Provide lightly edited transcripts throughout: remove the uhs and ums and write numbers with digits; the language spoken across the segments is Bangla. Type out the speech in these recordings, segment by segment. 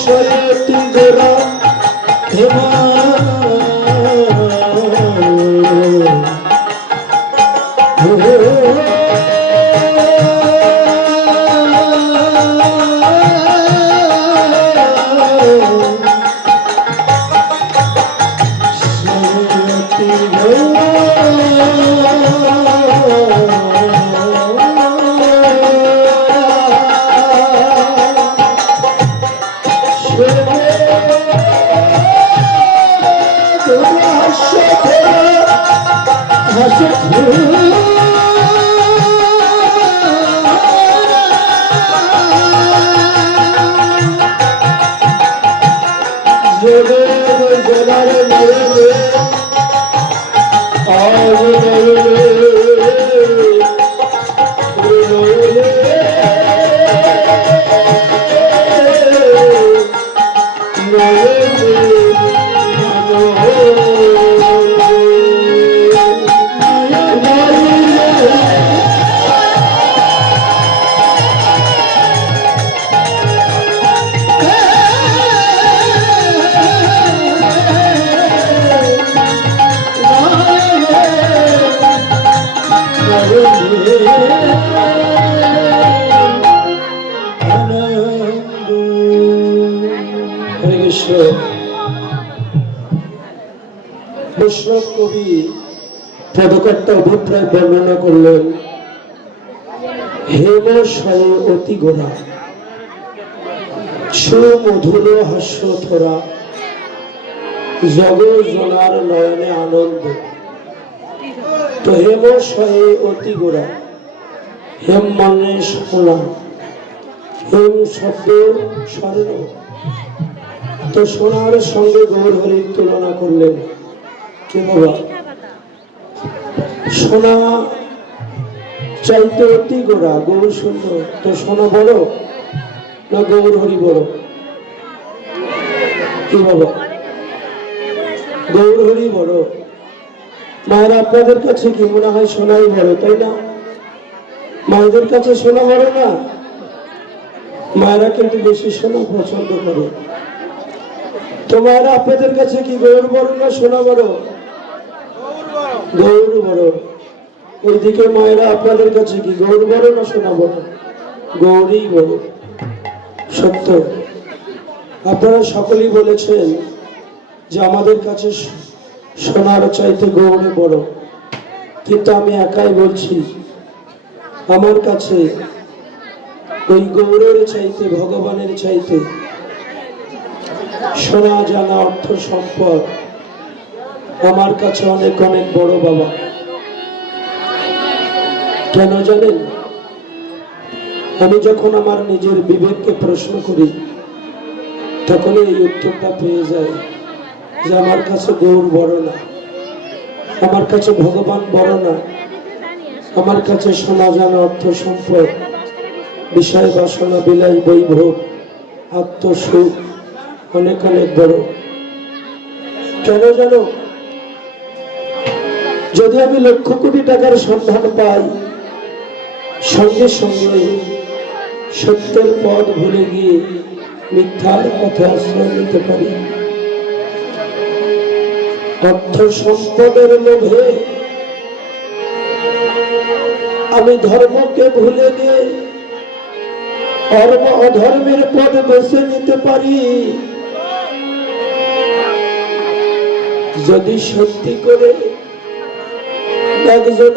সয়তি গোরা হেমা বৈষ্ণব কবি পদকর্তা অভিপ্রায় বর্ণনা করলেন হেমশয়ে অতি গোরা সুমধুর হাস্য থরা জগজনার নয়নে আনন্দ। তো হেমশয়ে অতি গোরা, হেম মানে সোনা, হেম শব্দ স্বর্ণ, তো সোনার সঙ্গে গৌর হরির তুলনা করলেন। কে বাবা? সোনা চাইতে অতি গোরা, গৌর সুন্দর। তো সোনা বড় না গৌর হরি বড়? কি বাবা? গৌর হরি বড়। মায়ের আপনাদের কাছে কি মনে হয় সোনাই বড়, তাই না? মায়েদের কাছে সোনা বড় না? মায়েরা কিন্তু বেশি সোনা পছন্দ করে। তো মায়েরা আপনাদের কাছে কি গৌর বড় না সোনা বড়? গৌর বড়। ওইদিকে মায়েরা আপনাদের কাছে কি গৌর বড় না সোনা বড়? গৌরই বড়। সত্য। আপনারা সকলেই বলেছেন যে আমাদের কাছে সোনার চাইতে গৌরে বড়, কিন্তু আমি একাই বলছি আমার কাছে ওই গৌরের চাইতে, ভগবানের চাইতে সোনা জানা অর্থ সম্পদ আমার কাছে অনেক অনেক বড় বাবা। কেন জানেন? আমি যখন আমার নিজের বিবেককে প্রশ্ন করি তখনই এই উত্তরটা পেয়ে যায় যে আমার কাছে গৌর বড় না, আমার কাছে ভগবান বড় না, আমার কাছে সোনা জানা অর্থ সম্পদ, বিষয় বাসনা, বিলাস, বৈভব, আত্মসুখ অনেক অনেক বড়। কেন জানো? যদি আমি লক্ষ কোটি টাকার সন্ধান পাই, সঙ্গে সঙ্গে সত্যের পথ ভুলে গিয়ে মিথ্যার পথে আশ্রয় নিতে পারি। অর্থ সম্পদের লোভে আমি ধর্মকে ভুলে গিয়ে অধর্মের পথ বেছে নিতে পারি। যদি সত্যি করে একজন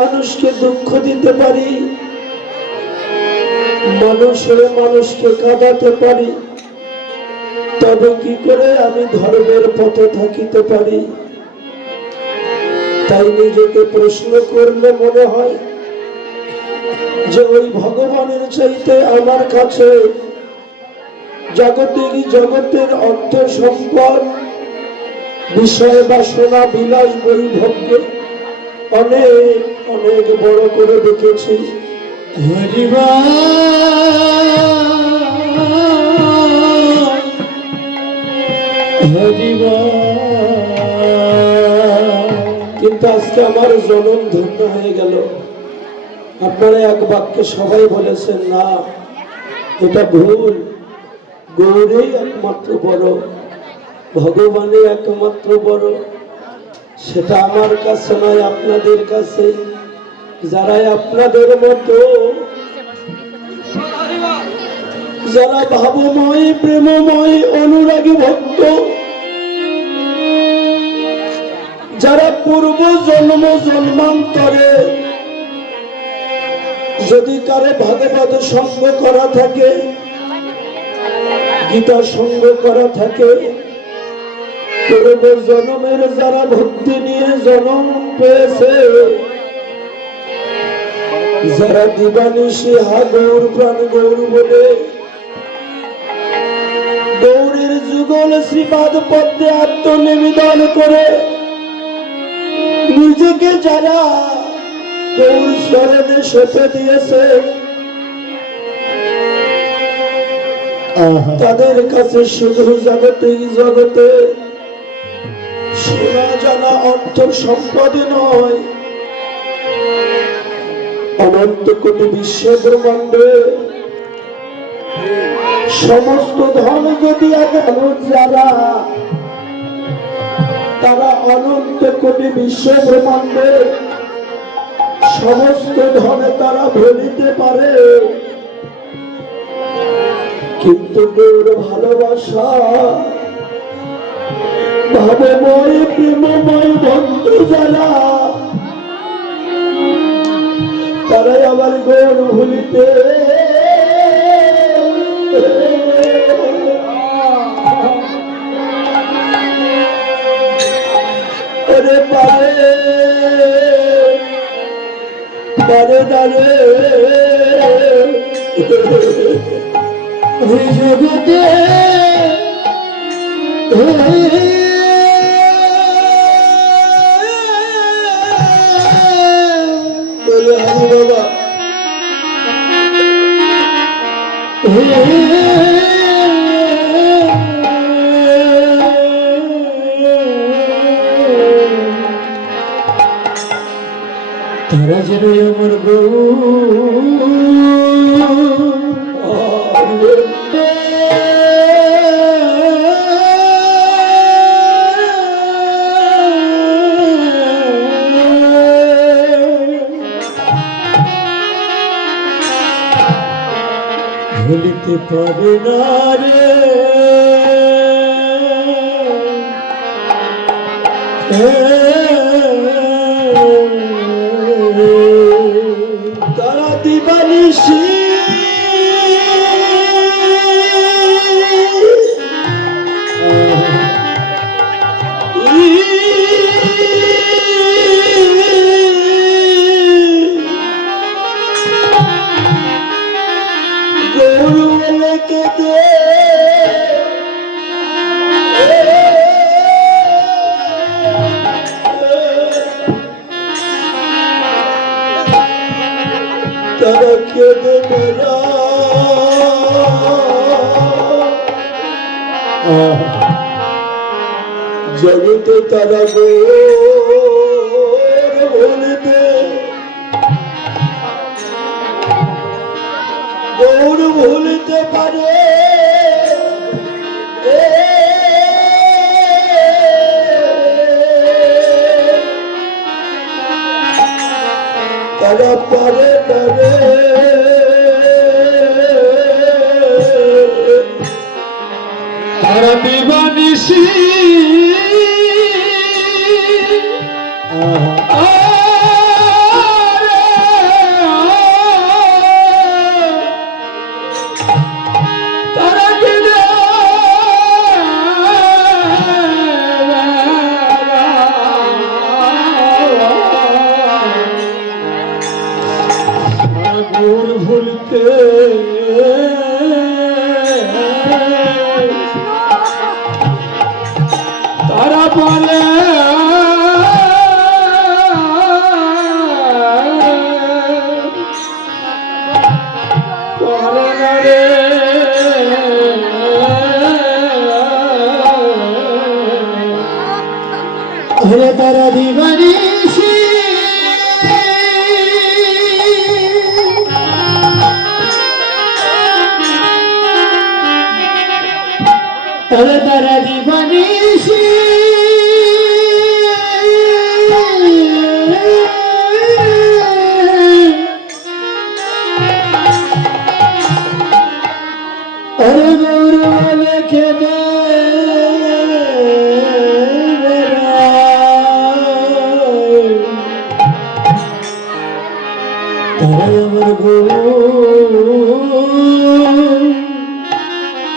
মানুষকে দুঃখ দিতে পারি, মানুষকে কাঁদাতে পারি, তবে কি করে আমি ধর্মের পথে থাকিতে পারি? তাই নিজেকে প্রশ্ন করলে মনে হয় যে ওই ভগবানের চাইতে আমার কাছে জগতের অর্থ সম্পদ, বিষয় বাসনা, বিলাস, বৈভবকে অনেক অনেক বড় করে দেখেছি। কিন্তু আজকে আমার জনম ধন্য হয়ে গেল। আপনারা এক বাক্যে সবাই বলেছেন না, এটা ভুল। গৌরী একমাত্র বড়, ভগবানই একমাত্র বড়। সেটা আমার কাছে নয়, আপনাদের কাছে। যারা আপনাদের মতো, যারা ভাবময়, প্রেমময়, অনুরাগী ভক্ত, যারা পূর্ব জন্ম জন্মান্তরে যদি কারে ভাগবত সঙ্গ করা থাকে, গীতা সঙ্গ করা থাকে, পূর্ব জন্মের যারা ভক্তি নিয়ে জন্ম পেয়েছে, যারা দিবানিশি হা গৌর প্রাণ গৌর বলে গৌরীর যুগল শ্রীপাদ পদ্মে আত্মনিবেদন করে নিজেকে যারা গৌর স্মরণে সঁপে দিয়েছে, তাদের কাছে শুধু জাগতিক জগতে শোনা জানা অর্থ সম্পদ নয়, অনন্ত কোটি বিশ্ব ব্রহ্মাণ্ডে সমস্ত ধন যদি যারা তারা অনন্ত কোটি বিশ্ব ব্রহ্মাণ্ডে সমস্ত ধনে তারা ভুলিতে পারে, কিন্তু গৌর ভালোবাসা ভাবময় প্রেমময় ভক্ত যারা, তারাই আবার গৌর ভুলিতে পারে পারে দাঁড়ে জগতে বলে হাজি বাবা তারা যেন আমার ভুলিতে পারে না রে, তারা দিবানিশি তারা কেঁদে বেড়া জগতে তারা গৌর ভুলিতে পারে, তারা পারে পারে তারা দিবানিশি ভুলতে তারা বলে তারা দিবানিশি তবে তারা দিবানিসি अरे गौर वाले खेले तारा अमर गो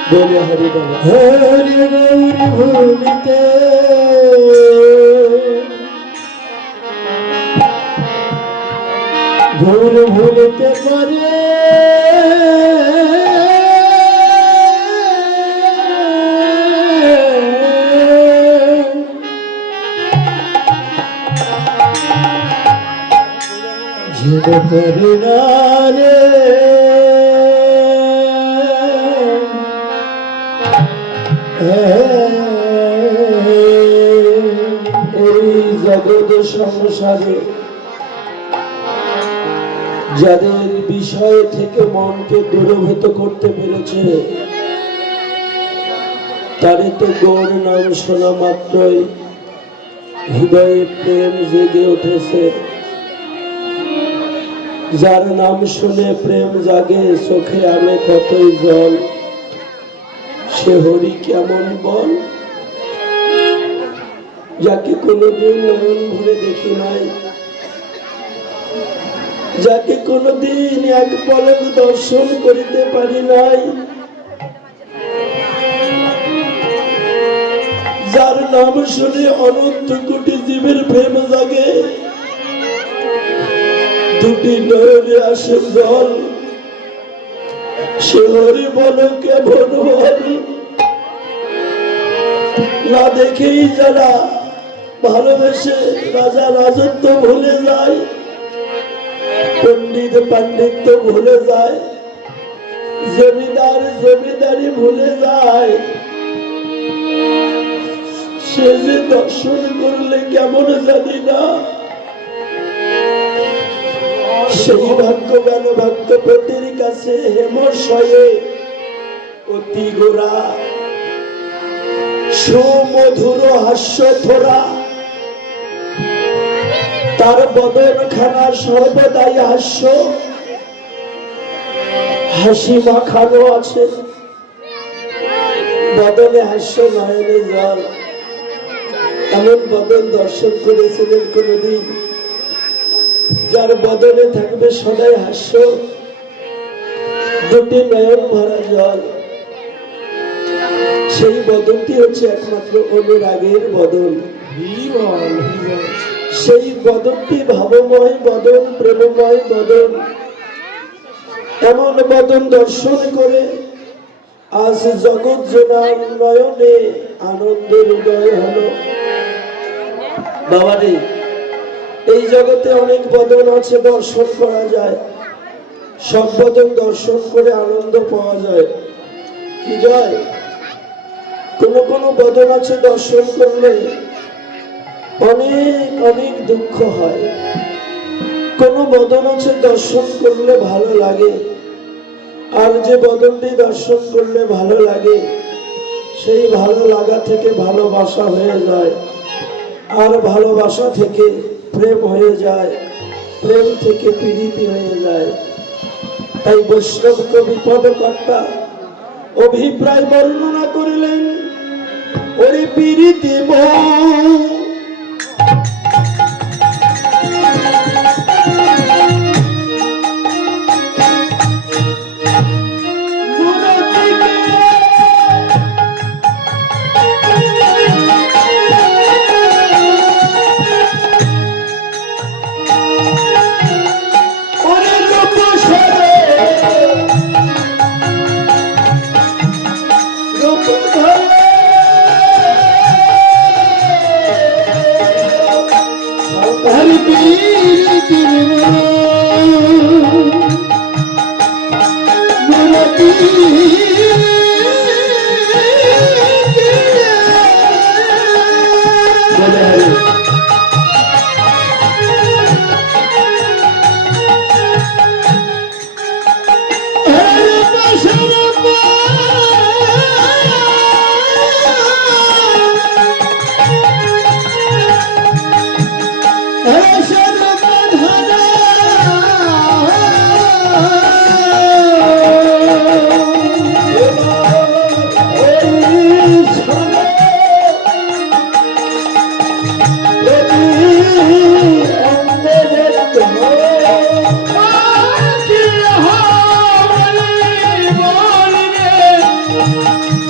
बोले हरि बाबा हरि गौर भूलते गौर भूलते करे जिद करना रे জগৎ সংসারে যাদের বিষয় থেকে মনকে দূরভূত করতে পেরেছে তারে তো গৌর নাম শোনা মাত্রই হৃদয়ে প্রেম জেগে উঠেছে। যার নাম শুনে প্রেম জাগে চোখে আনে কতই জল, সে হরি কেমন বল। যাকে কোনোদিন নয়ন ভরে দেখি নাই, যাকে কোনোদিন এক পলক দর্শন করিতে পারি নাই, যার নাম শুনে অনন্ত কোটি জীবের প্রেম জাগে, দুটি নয়নে আসে জল, সে হরি বল কেমন বল। না দেখেই যারা ভালোবেসে রাজা রাজত্ব ভুলে যায়, পণ্ডিত পাণ্ডিত্য ভুলে যায়, জমিদার জমিদারি ভুলে যায়, সে যে দর্শন করলে কেমন জানি না। সেই ভাগ্যবান ভাগ্যপতির কাছে হেমশয়ে অতি গোরা সুমধুর হাস্য থোরা, তার বদন খানা সর্বদাই হাস্য, হাসি মাখানো আছে, বদনে হাস্য নয়নে জল। এমন বদন দর্শন করেছিলেন কোনদিন? যার বদনে থাকবে সদাই হাস্য, দুটি নয়ন ভরা জল। সেই বদনটি হচ্ছে একমাত্র অনুরাগের বদন। সেই বদনটি ভাবময় বদন, প্রেমময় বদন। এমন বদন দর্শন করে আজ জগৎ জনার নয়নে আনন্দের উদয় হলো। বাবারে, এই জগতে অনেক বদন আছে, দর্শন করা যায়, সব বদন দর্শন করে আনন্দ পাওয়া যায় কি যায়? কোন কোন বদন আছে দর্শন করলে অনেক অনেক দুঃখ হয়, কোন বদন আছে দর্শন করলে ভালো লাগে। আর যে বদনটি দর্শন করলে ভালো লাগে, সেই ভালো লাগা থেকে ভালোবাসা হয়ে যায়, আর ভালোবাসা থেকে প্রেম হয়ে যায়, প্রেম থেকে প্রীতি হয়ে যায়। তাই বৈষ্ণব কবি পদকর্তা অভিপ্রায় বর্ণনা করিলেন, ওরে প্রীতি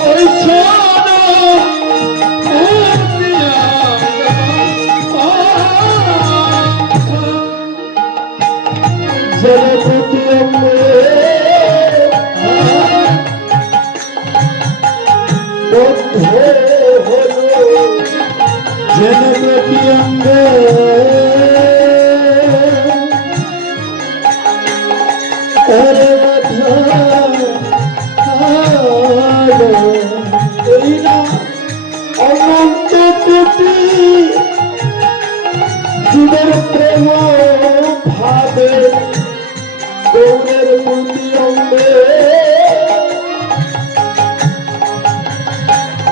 ওই সোনা জনপতি বদ্ধ হলো জনপতি অঙ্গ এই না অনন্ত কোটি জীবের প্রেম ভাবে গৌরের প্রতি অঙ্গে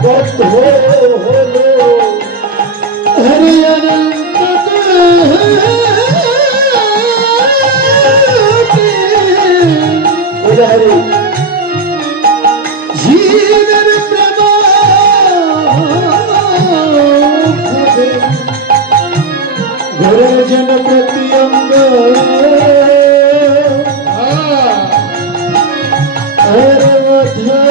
বদ্ধ হলো হরি অনন্ত হরি জীবনের প্রেম ঘরের যেন প্রতি অঙ্গ হর মধ্যে